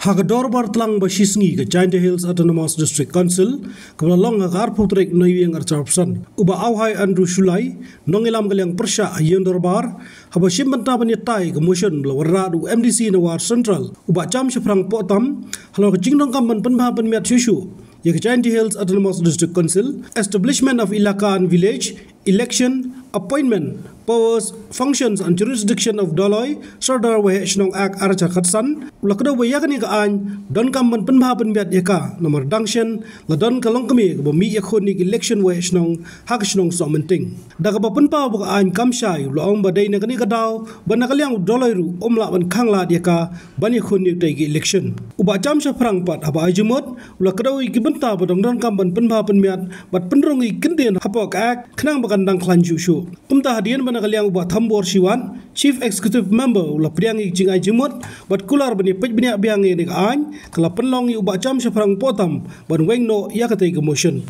Hagador Bartlang Bashisngi ke Giant Hills Autonomous District Council kebelalong agar putrek Nayuang Archapsan uba awhai Andrew Shulai nongilam galiang persya ayang dorbar habashim benta penyetai kemotion belawarra du MDC Nawar Central uba jam seprang potam halau kejingdong kampan penbahan penmiat syushu ya ke Giant Hills Autonomous District Council establishment of ilaka and village election appointment powers functions and jurisdiction of Daloy Sardar Wahishnong Ak Archa Khatsan ulakdo wayakani ka an don kamban penbahan biat yaka nomor dangshen la don kalong kami bo mi yakoni election Wahishnong Hakishnong Somenting daga ba penpa bo an kamshai ulong badai na kani kadaw banakaliang Daloy ru omla ban khangla yaka ban yakoni tegi election uba jam sha prang pat aba ajumot ulakdo ikibenta bo don kamban penbahan biat bat penrongi kinden hapok ak khnang bagandang klanju shu umta hadian banakaliang uba thambor siwan chief executive member ula priang ik jingai jimut bat kular bani pej bani abiang ni an kala penlong uba jam seprang potam ban wengno yakate motion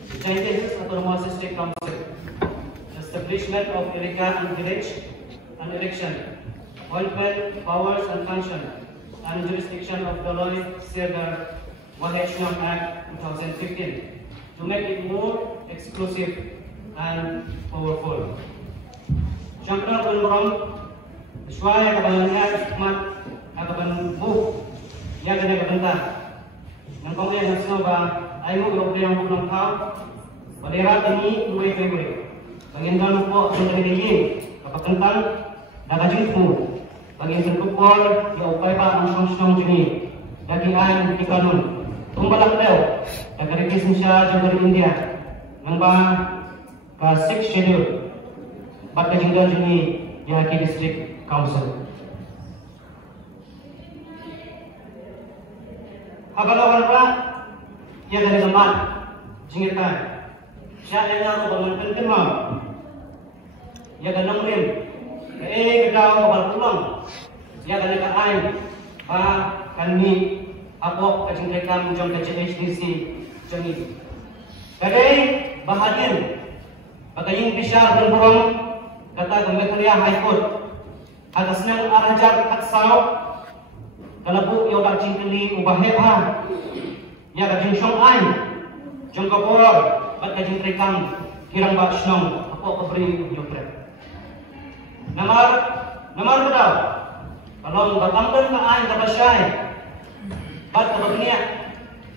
Autonomous District Council establishment of Ilika and village and election appointment powers and function and jurisdiction of Daloy Sardar Wahishnong Act 2015 to make it more exclusive and powerful. Syangkra Bulrom, Shwaya Kabangat Mat Akaban Book, Yagana Kabanta, Nankongya Nasoba, Ayu Yopriang Bukong Pau, Badera Tani, Uwe Fewe, Pangindan Po, Sundari, Kapakantang, Dagajitmu, Pangin Kupol, Yaupaipa, and Shong Juni, Yagian Ikanun, Tumbalak Leo, Yakarikis Nisha, Jabari India, Namba. Ka 6 schedule Bakka Jingdal Juni Yaki District Council. Habalawan pa ya dari zaman jingitan. Siya na ko bangun pentemam. Ya dan nomrim. Kedaw kabal pulang. Ya dan kain pa kami apok kajingrekam jom ke HDC joni. Kadai bahagian Pagaying Bishar Bulburong kata Gambekaliya High Court atas nang arajar katsaw kalabu yoda jingkeli ubaheha ya kajing syong an jong kapor bat kajing trikang kirang ba syong ako kabri yopre namar kadaw kalong batangkan ka an kabasyay bat kabagniya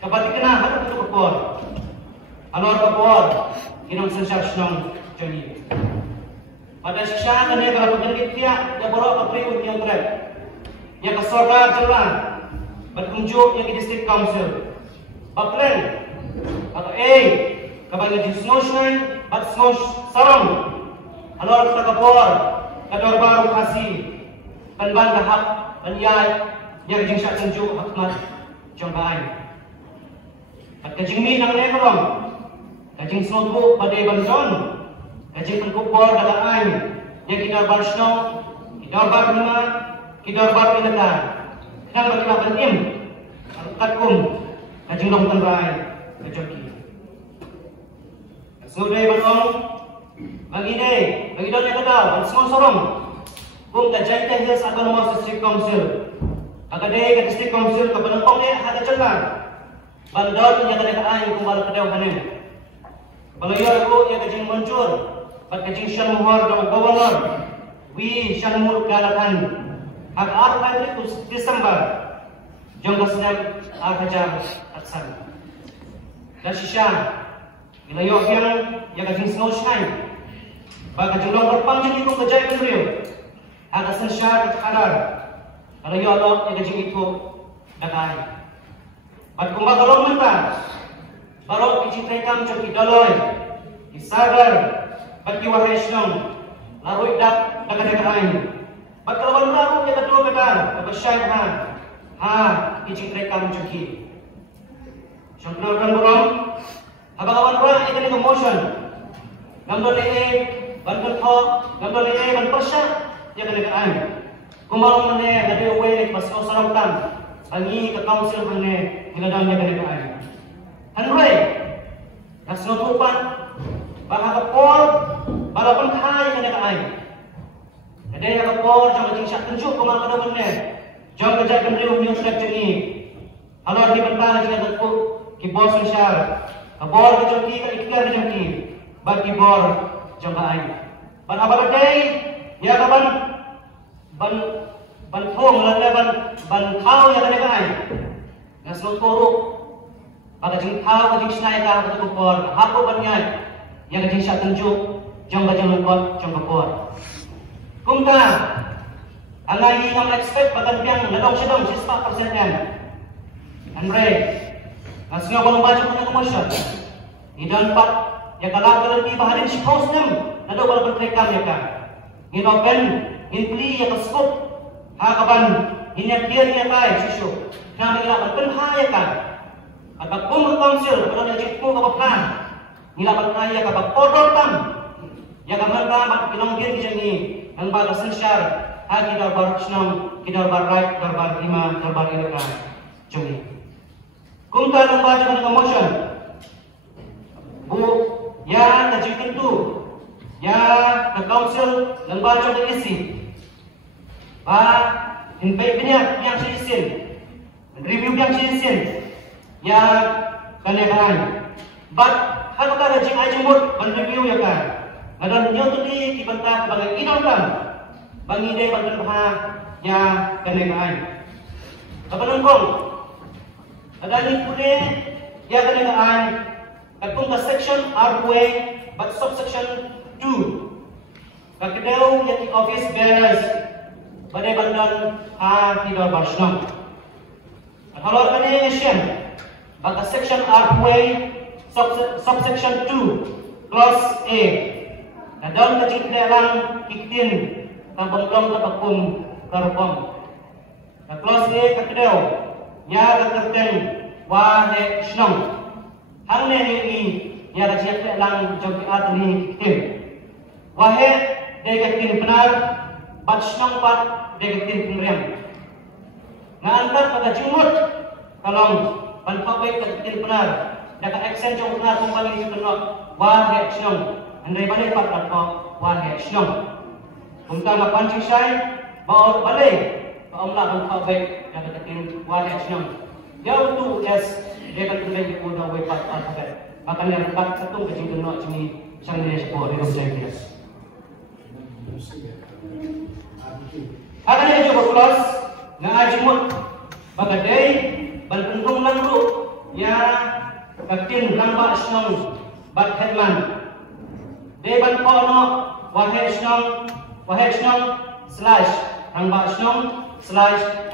kabatikna hatu kapor alor kapor Kinong sensasyon Johnny. Pada sisa kene kalau pendidik dia borok kepriwut yang berat. Yang kesorba jalan berkunjung yang di district council. Baplen atau kabagi di snowshine bat snow sarong. Alor takapor kador baru kasih penban dahak penyai yang jingsat senjuk hakmat jombain. At kajingmi nang nekrong Kajing snowbook badai banjon, kajing pengkupor dalaan, yang kita barsno, kita barnima, kita barpinata, kenang bagi penim, takum, kajing long tenrai, kajoki. Sudai banong, bagi don yang kedal, semua sorong, kajang Hills Autonomous District Council, agade ke District Council ke penentongnya ada celah, bandar yang kedekaan kumbal kedewhannya. Kalau ia aku ia kajing muncul, bat kajing syan muhar dan governor, wi syan mul galakan, hak arhat itu Desember, jangka senam arhajar atsan. Dan sisa, bila ia kajing snowshine, bat kajing longgar panjang itu kejai kendriu, hak asan syar kadar, kalau ia kajing itu dakai. Bat kumbal tolong mentah. Barok dicintai kam coki Daloy, Sardar, bagi Wahishnong, lalu dak dekat-dekat. Bak kalau baru dia betul betul, kebesyai dicintai kam coki. Syangkran burung, abang-abang orang ini ke motion, gambar bantuan thok, gambar ban persya, dia dekat. Kumalang mana ada away pas kau sarautan, bagi ke council mana hiladang dia dekat. Hanrei, nasnotupan, baka kapor, baka pangkay na nakaay. Kada yung kapor, jang kajing siya tunjuk, kumang kadaman na. Jang kajak kan riyo yung sudah jengi. Alor di bentang jika tentu ki bor sensar. Kabor ke jongki ke ikhtiar jongki. Bagi bor jongka ai. Ban abaladai ya kaban ban thong la ban thau ya kane ai. Naslo toro pada jing thau ke jing snai ka ke bor hapo ban nyai. Ya ke jing sat tenju jong ka jong bor jong ka bor. Kumta angai ngam expect batan piang nadong sedong sispa persenan. Andre nasnga balong baca punya kemotion. Idan pat ya kalau berhenti baharin si host nem nadong balong bertrekam ya kan. In open in pli ya keskup ha kapan in ya dia ya kai sisu. Kami ilapan penha ya kan. Atau pun konsil kalau dia cikgu kapan. Ilapan kaya kapan kodor tam. Ya kapan tam kilong dia di sini. Ang batas sensar hagi darbar senang kidarbar right darbar lima darbar ini kan juni kumta ng baca ng emotion bu ya najikin tu ya na council ng baca ng isi ba invite niya yang sinisin review yang sinisin ya kanyakan but kalau ka rajing ajimut review ya kan Adon nyo tu di kibanta bagai inong kan, bangi deh bagai baha ya kenegaan. Apa nongkong? Ada ni pune ya kenegaan. Kapung ka section R2 but subsection 2. Kakidau ya ki office bearers badai bandan ha tidak bersnong. Kalau kanenya but section R2 subsection 2 clause A. Nadong kecil dalam iktin tambang-tambang kepakum karupam. Clause A kakidau ya keterteng wahe snong. Hang ni ya kecil dalam jogi atni iktin. Wahe deketin benar, bat snong pat deketin penriam. Ngantar pada jumut kalau panpabai keketin benar, dapat aksen jauh benar kumpani itu nak wahe snong. Andai balai pat ko wahe snong. Unta na pancing sai baor balai paamla ang kabay ya keketin wahe snong. Dia tu es dekat tulay ko na way pat alphabet. Maka ni pat satong kecing keno sini sang ni sepo di rumah saya. Ada ni juga kelas na ajimut bagadai balpendung langru ya keketin lamba snong bat headland. Deban kono wahe snong / rangba snong /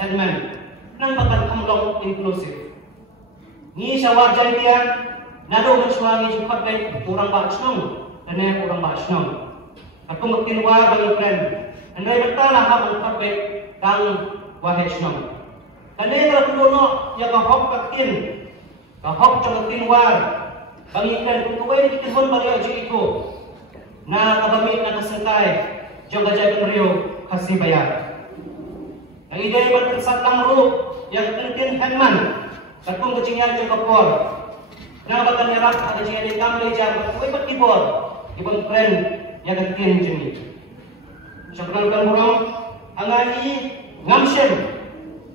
headman nang bakal kamlong inclusive ni syawar jadian nado mensuangi cepat baik kurang ba snong dan kurang ba snong aku makin war bagi friend andai bertalah ha cepat baik kang wahe snong kane kalau kuno ya ka hok kakin ka hok cemetin war bagi friend kuwai ni kitihon bari aji iko na kabamit na kasangkay jong gajay rio kasih bayar. Ang ide ba tersatang ru yang tentin handman katong kecingyan jong kapor. Na ba kanyarat ada jing ide kamle jam kuy pat kibor ibon friend yang tentin jeni. Syukran kan burong angani ngamshen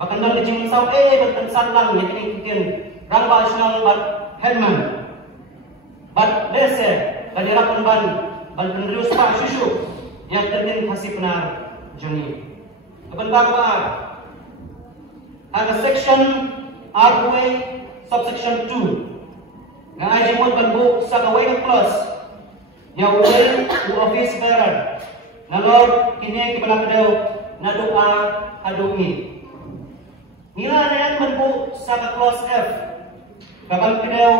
bakandang kecing saw ba tersatlang yang tentin rang ba snong bat handman. Bat dese kanyarat ban Balpenrius pa susu yang terden kasih benar jeni. Kebentar ada section R2 subsection 2. Nga ajimut banbu sa kaway plus ya uwi office bearer. Nalor kini kibalak daw na doa adungi. Nila na yan banbu sa clause F. Kapag kidaw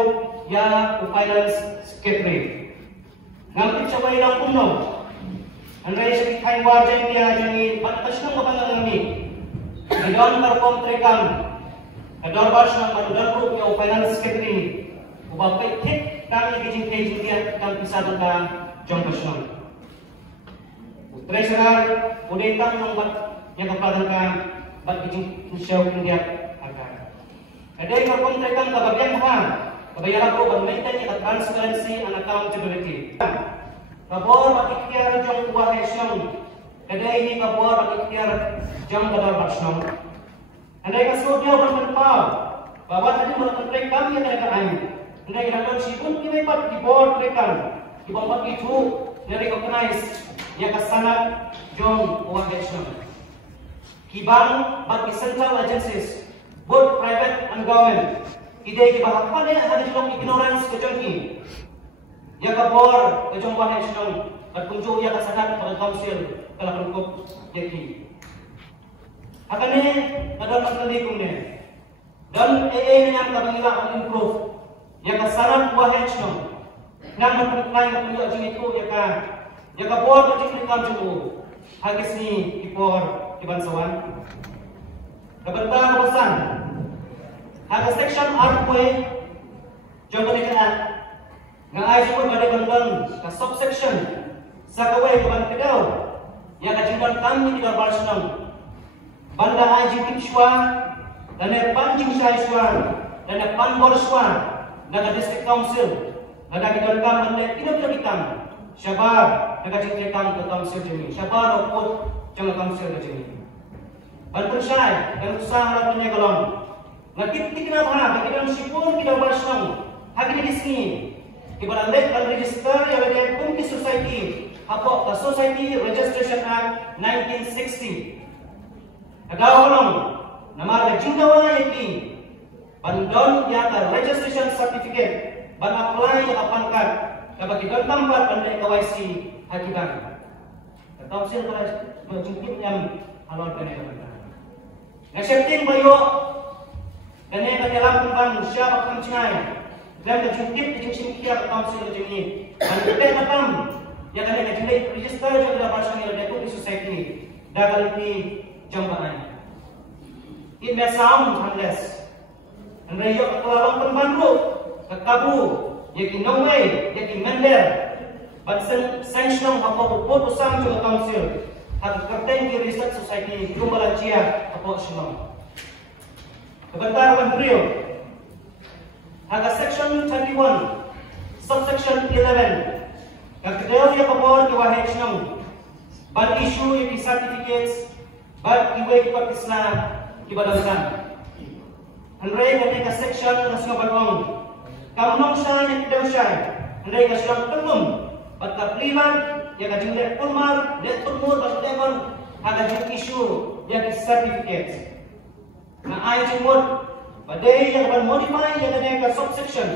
ya finance secretary. Ngampit siya kayo ng puno. Ang raya siya kay wajan niya yung patakas ng mapangalami. Ngayon karpong trekang. Kadarbas ng manudang group yung finance secretary. Ubapay tik kami gijing kay Julia kang pisadang ka jong pasyon. Treasurer, udetang yung yang kapadang ka bat gijing siyaw kindiyak agad. Kadai karpong trekang kabagyan ha. Kabayaran ko ban-maintain at transparency and accountability. Kabor mag-ikhtiar jong wahe snong. Kadai ni kabor mag-ikhtiar jong kadar snong. Andai ka studio ban-manpaw. bahwa tadi melakukan trek kami yang ada air. Ndai dalam sibun kini pat di board trekan, di bawah itu dari recognize yang kesanat jong organization. Kibang bagi central agencies, both private and government, idei kibah apa dia ada jong ignorance kejongki. Yang kabor kejong organization berkunjung yang kesanat pada council kalau berkup jadi. Akan ini adalah masalah kumne. Dan yang kami lakukan improve yang kesanat buah henchno nang mengenai menunjuk jing itu ya ka buat jing kam jung hagis ni ipor di bansawan kebentar pesan haga section artway jong ni kana ngai jung pada bentang ka subsection sakawai ke ban kedau ya ka jingkan kami di dalam balsnong banda haji tipshwa dan panjing saiswa dan panborswa daga district council daga kidalkam banda kinabjadikan syabar daga jingkam ke council jemi syabar opot jang council jemi bantu syai dan usaha ratnya galon ngakit tikna bha bagidan sipur kita barsang hagi di sini ibarat let register yang ada kumpi society apa the Society Registration Act 1960 ada orang nama jingdawa yaki bandon yang registration certificate ban apply yang apankan dapat digambar pada KYC hakikat. Council telah menjemput yang halal dan yang ngasepting bayo dan yang dalam kembang siapa kamcinai dan menjemput di sini kira council ini dan kita matam yang ada di register juga bahasa yang ada di society dalam di jambaan. It may sound harmless. And rayo kelalong pembantu, kekabu, yakin nongway, yakin mender, but sanction apa puput usang juga council, atau kerten di research society kumbalan cia apa semua. Kebentar menteri, ada section 31, subsection 11, kekedel yang kebor diwahid senang, but issue yang certificates, but iwe kipat Islam kibadangkan. Andai ketika section nasional bagong, kamu nong saya yang tidak usai. Andai kesudah telum, pada pilihan yang kajian lek pulmar, lek pulmur, pada level ada isu yang certificate. Nah, ayat jumur, pada yang modify yang ada ke subsection,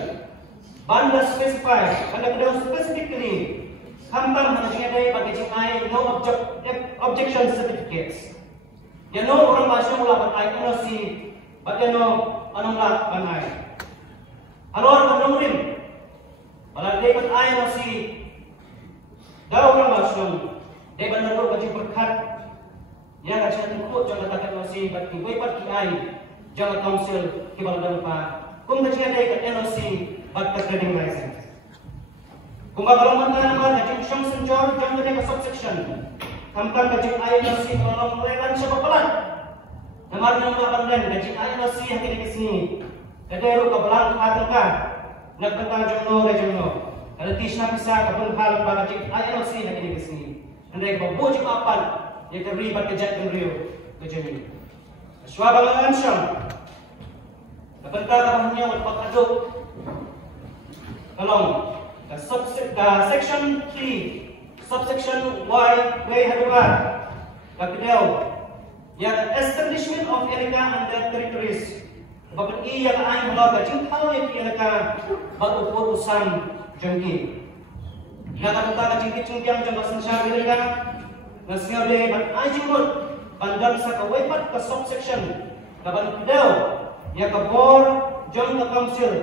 banda specify, banda kedua specifically, hampir mengajian ada pada jumlah no objection certificates. Yang no orang bahasa mula pada INOC, pada no anumlah banai. Alor menungrim, pada dapat INOC, dah orang bahasa, dapat nurut baju berkat, yang akan ikut jangan kata INOC, bagi wepat kiai, jangan council kibal dan lupa. Kum kecil ada ikat INOC, bagi trading license. Kumba kalau mana nama kecil syam senjor, jangan ada subsection. Kamkan kecil INOC kalau melayan siapa pelan. Nama bandang kecil INOC yang di sini. Kadero kebelang hatangka, nak tentang jomno. Kalau tisna bisa kabul hal pada kecil INOC yang di sini. Andai kebawa jom apan, yang terlibat kejat beriu kecil ini. Suabangan syam. Kebentar hanya untuk aduk. Tolong. Section 3. Subsection Y, haduan, kakidau, yang establishment of area and their territories. Bapak ini yang akan melakukan cinta yang kita baru urusan jangki. Yang akan kita cingkiang jangka sensyar mereka, nasihat dari ajimut, bandar sakawaipat ke subsection, kapan kidau, yang kebor jangka council,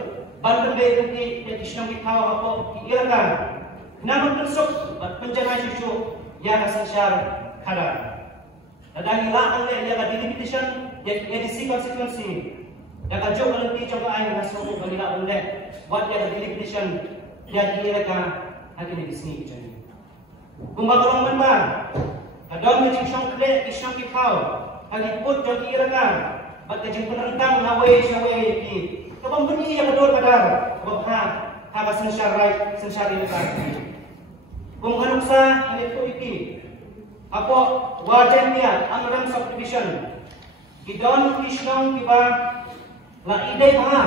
bandar dari yang disenang kita apa diirakan. Namun tersuk penjana susu yang sensyar kadar. Dan hilang oleh yang delimitation, yang edisi konsekuensi, yang kajau berhenti coba air masuk hilang oleh buat yang delimitation yang diirakan hati di sini. Kumbang orang benar, kadang macam syong kle, syong kikau, hagi put yang diirakan, buat kajang penerentang away. Kabang beri yang betul kadar, kabang haba sensyar right, sensyar diirakan. Kumpulan usaha ini apa wajan dia amram subdivision. Kidon kisnong kiba la ide ha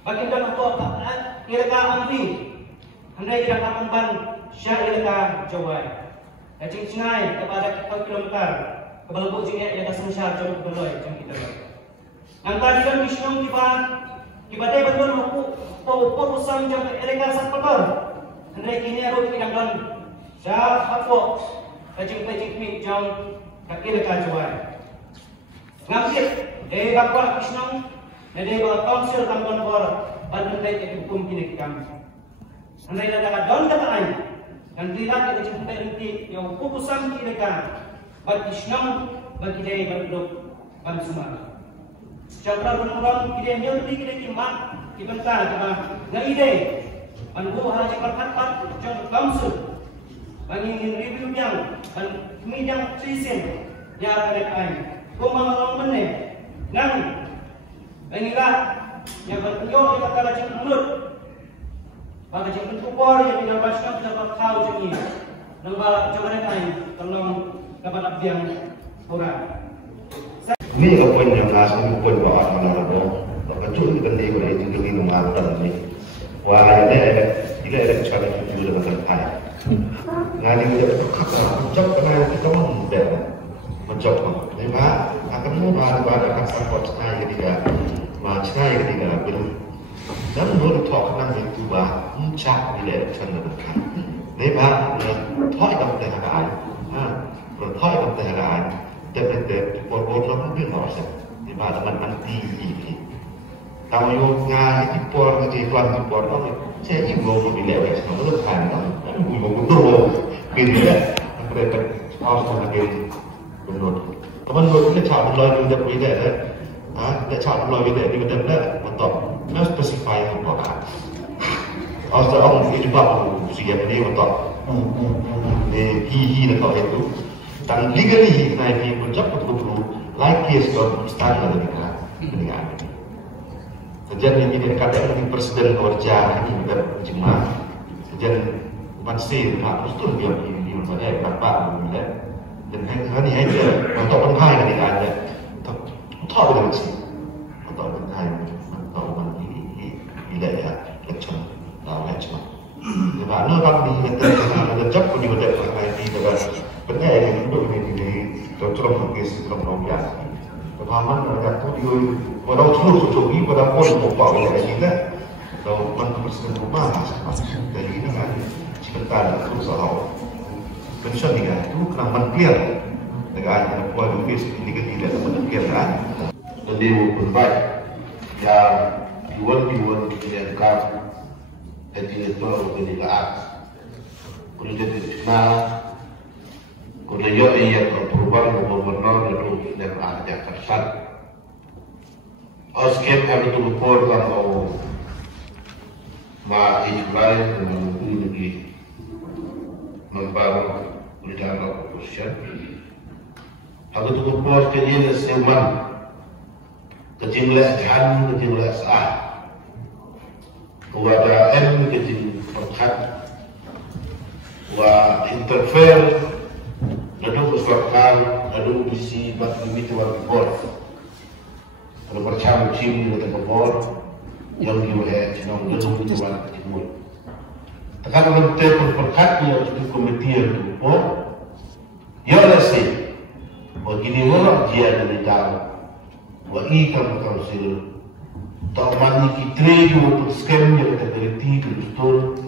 bagi dan untuk ilaka ambi handai kita kamban sya ilaka jawai kacing cingai kepada kilometer kebalabuk jingat yang sengsar jauh berloi macam kita nanti dan Wisnu tiba dai betul ko usam jam ilaka sakpakar handai kini aru kita dan sya hafo kacing mi jauh ilaka jawai ngambil dari bapak Wisnu dari bapak konsul kampung bor bandung dari hukum kini kami andai ada don kata lain dan tidak kita jumpa nanti yang putusan kita bagi Islam bagi dia berduduk bagi semua cara orang kita yang kita kimat dibentar cuma nggak ide pandu hanya berkat jom konsul bagi review yang dan yang season yang ada lain kumang mana nang inilah yang berkunjung kita kala cik mulut bagi cik mentukor yang tidak pasang dapat tahu cik ni nang balak jangan lain tolong dapat abdiang orang ini adalah poin yang langsung poin bawah mana ada kecil kita ni kalau itu kita ni mengatakan ni wah ini ada cara itu dengan terkait ngani kita cok kena kita mendel mencok memang akan mengubah akan support saya ketika macam ketika belum dan menurut talk tentang itu bah mencak di dalam channel dekat memang talk tentang keadaan talk tentang keadaan terdekat por mungkin harusnya memang teman tinggi tahu yang ngai por nanti tuan por saya ingin di dalam channel dekat ingin bila mereka harus mengambil menurut teman kita cakap lagi kita boleh dah dia cakap lagi dia benar-benar untuk nak spesify apa kan asal orang itu baru siap ni untuk hi nak itu dan legally naik ni menjadi betul-betul like case dan standar negara dengan sejak ini kadang di presiden kerja ini berjemaah sejak masih nak betul dia di mana berapa bulan dan hari ini untuk penghai ni ada tahu dengan sih untuk penghai untuk wilayah lecung tahu lecung sebab nak kami kita jauh pun juga penghai di dalam penghai yang duduk di dalam kes dalam program pemahaman mereka tu dia orang seluruh cuci pada pun mau wilayah kita kalau mana presiden rumah dari ini kan sebentar terus tahu Pensyon ni kan, itu kena menclear negara yang buat ofis ini tidak menclear kan. Jadi berbaik yang diwan diangkat jadi itu kenegaraan. Kalau jadi kenal, kalau ia perubahan gubernur itu dan ada kesan. Oscar kami itu report kalau ma Israel menunggu lagi membawa dalam proposition. Aku tu propose ke dia seman kejimlah jahan kejimlah sah. Kepada kejim perkat wa interfere lalu usulkan lalu bisi bat begitu war kalau bercakap cim dengan kompor yang diulah jenong lalu begitu war timur. Tekan untuk perkat yang di komite itu, ya rasa, begini orang dia dari dalam, wah ikan konsil, tak mani kita untuk skema yang terberiti betul,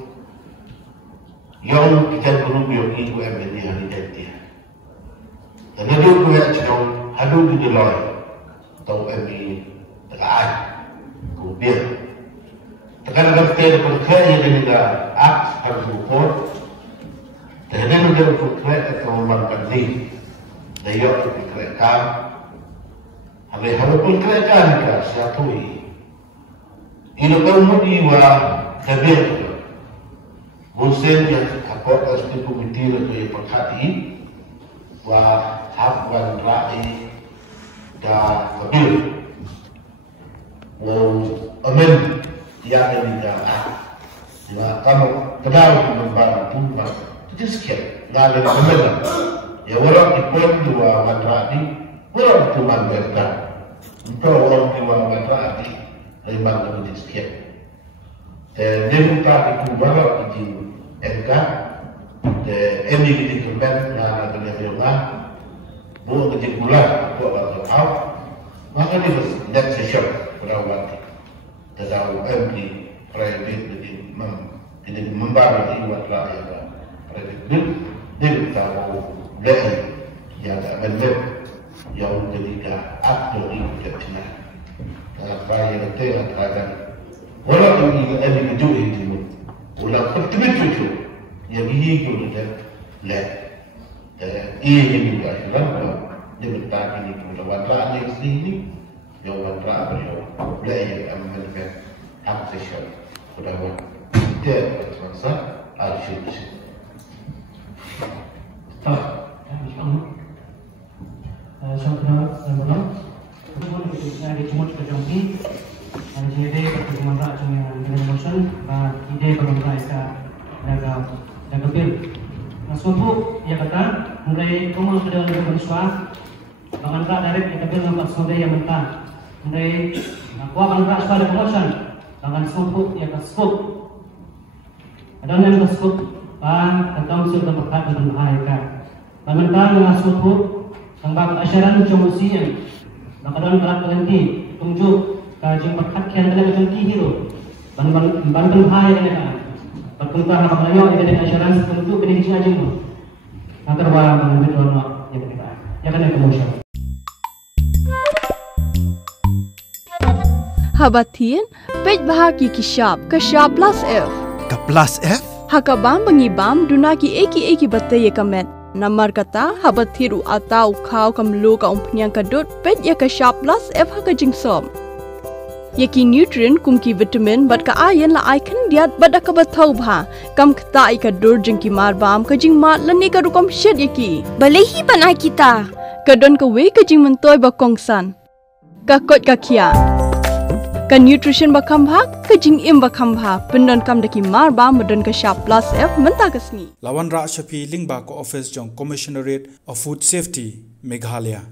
yang kita perlu yang itu MND hari ini. Dan ada pula jenong, ada di dalam, atau MND terkait, kemudian. Tekan akan kita berkait yang juga aks harus ukur. Tekan juga berkait atau memandang dayok berkaitan. Harus berkaitan juga satu ini. Ini permudi wa kabir. Musim yang akor asli komite itu yang berkati wa hakwan ra'i dan kabir. Amin. Yang dijaga, jika kamu kenal membantu, itu sekian. Nggak ada benar. Ya orang di poin dua madradi, orang cuma berkat. Untuk orang di dua madradi, ay bang di sekian. Demokrat itu baru di MK, MD di Kemen, yang ada di rumah, buat kerja gula, buat waktu out, maka dia net session perawat, tetapi MD private jadi membantu di buat rakyat private dia tahu leh yang ada yang ketika aktor ini terkena, apa yang terjadi. Orang ini ada di jauh itu, orang betul-betul yang ini kita lihat, ini juga orang dia bertanya ini kita wanita yang sini, yang wanita beliau, beliau yang memiliki akses pada wanita bermasa arsius. Saya cuma terjadi. Jadi bagaimana cuma dengan motion, ide bagaimana kita jaga bil. Suatu ya kata, mulai kamu sudah bersuara, bagaimana direct kita bil nampak sudah yang mentah. Mulai aku akan berasuah dengan motion, bagaimana suatu ya kata scope. Ada yang scope, tentang sudah berkat dengan bahaya. Bagaimana dengan suatu tentang asyaran cumusian, bagaimana berat berhenti, tunjuk. Kajing berkat kian dalam macam kihiro, ban bahaya kan? Berkumpul apa yang ada di asyaran untuk pendidikan aja tu. Nanti orang mengambil doa yang kita, yang ada kemudian. Habatin, pej bahagi kishab plus F. Ka plus F? Hakabam bangibam dunaki eki bataya kamet. Namar kata habathiru atau kau kamlu ka umpnyang kadut pej ya kishab plus F hakajing som. Yaki nutrient kumki vitamin bat ka ayan la icon diat bat ka bathau bha kam khta ka dur jingki mar bam ka jing mat lani ka rukom shed yaki balehi banai kita ka don ka we ka jing mentoy ba kongsan ka kot ka khia ka nutrition ba kham bha ka jing im ba kham bha pindon kam daki mar bam modon ka sharp plus F menta kasni Lawan Ra Shafi Lingba ko office jong Commissionerate of Food Safety Meghalaya